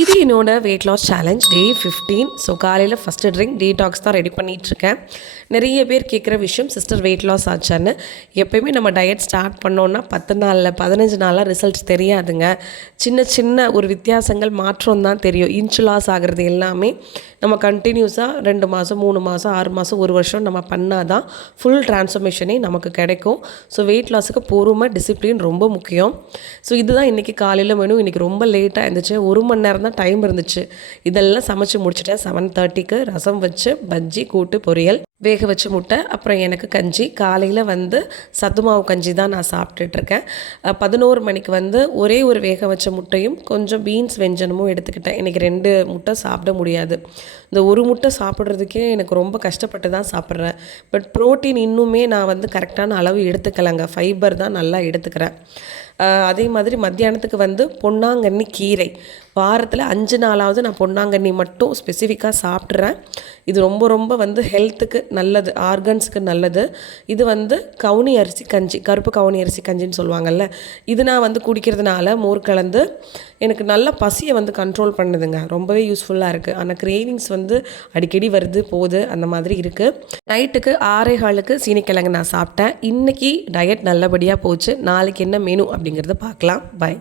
இது என்னோட weight loss challenge day 15. So காலையில் ஃபஸ்ட்டு ட்ரிங்க் டீடாக்ஸ் தான் ரெடி பண்ணிகிட்ருக்கேன். நிறைய பேர் கேட்குற விஷயம், சிஸ்டர் வெயிட் லாஸ் ஆச்சான்னு. எப்போயுமே நம்ம டயட் ஸ்டார்ட் பண்ணோன்னா 10 நாளில் 15 நாளில் ரிசல்ட்ஸ் தெரியாதுங்க. சின்ன சின்ன ஒரு வித்தியாசங்கள் மாற்றம் தான் தெரியும். இன்ச் லாஸ் ஆகிறது எல்லாமே நம்ம கண்டினியூஸாக 2 மாதம் 3 மாதம் 6 மாதம் 1 வருஷம் நம்ம பண்ணால் தான் ஃபுல் ட்ரான்ஸ்ஃபர்மேஷனே நமக்கு கிடைக்கும். ஸோ வெயிட் லாஸுக்கு பொறுமை, டிசிப்ளின் ரொம்ப முக்கியம். ஸோ இதுதான் இன்றைக்கி காலையில் மெனு. இன்றைக்கி ரொம்ப லேட்டாக இருந்துச்சு, 1 மணி நேரம் தான் டைம் இருந்துச்சு. இதெல்லாம் சமைச்சு முடிச்சுட்டேன். 7:30க்கு ரசம் வச்சு பஜ்ஜி கூட்டு பொரியல், வேக வச்சு முட்டை, அப்புறம் எனக்கு கஞ்சி. காலையில் சத்து மாவு கஞ்சி தான் நான் சாப்பிட்டுட்ருக்கேன். 11 மணிக்கு ஒரே ஒரு வேக வச்ச முட்டையும் கொஞ்சம் பீன்ஸ் வெஞ்சனமும் எடுத்துக்கிட்டேன். இன்றைக்கி 2 முட்டை சாப்பிட முடியாது. இந்த ஒரு முட்டை சாப்பிட்றதுக்கே எனக்கு ரொம்ப கஷ்டப்பட்டு தான் சாப்பிட்றேன். பட் ப்ரோட்டீன் இன்னுமே நான் கரெக்டான அளவு எடுத்துக்கலைங்க. ஃபைபர் தான் நல்லா எடுத்துக்கிறேன். அதே மாதிரி மத்தியானத்துக்கு பொன்னாங்கண்ணி கீரை. வாரத்தில் 5 நாளாவது நான் பொன்னாங்கண்ணி மட்டும் ஸ்பெசிஃபிக்காக சாப்பிட்றேன். இது ரொம்ப ரொம்ப ஹெல்த்துக்கு நல்லது, ஆர்கன்ஸுக்கு நல்லது. இது கவுனி அரிசி கஞ்சி, கருப்பு கவுனி அரிசி கஞ்சின்னு சொல்லுவாங்கள்ல. இது நான் குடிக்கிறதுனால மோர் கலந்து எனக்கு நல்ல பசியை கண்ட்ரோல் பண்ணுதுங்க. ரொம்பவே யூஸ்ஃபுல்லாக இருக்குது. ஆனால் கிரேவிங்ஸ் அடிக்கடி வருது போகுது, அந்த மாதிரி இருக்குது. நைட்டுக்கு 6:15க்கு சீனிக்கிழங்கு நான் சாப்பிட்டேன். இன்றைக்கி டயட் நல்லபடியாக போச்சு. நாளைக்கு என்ன மெனு அப்படிங்கிறத பார்க்கலாம். பை.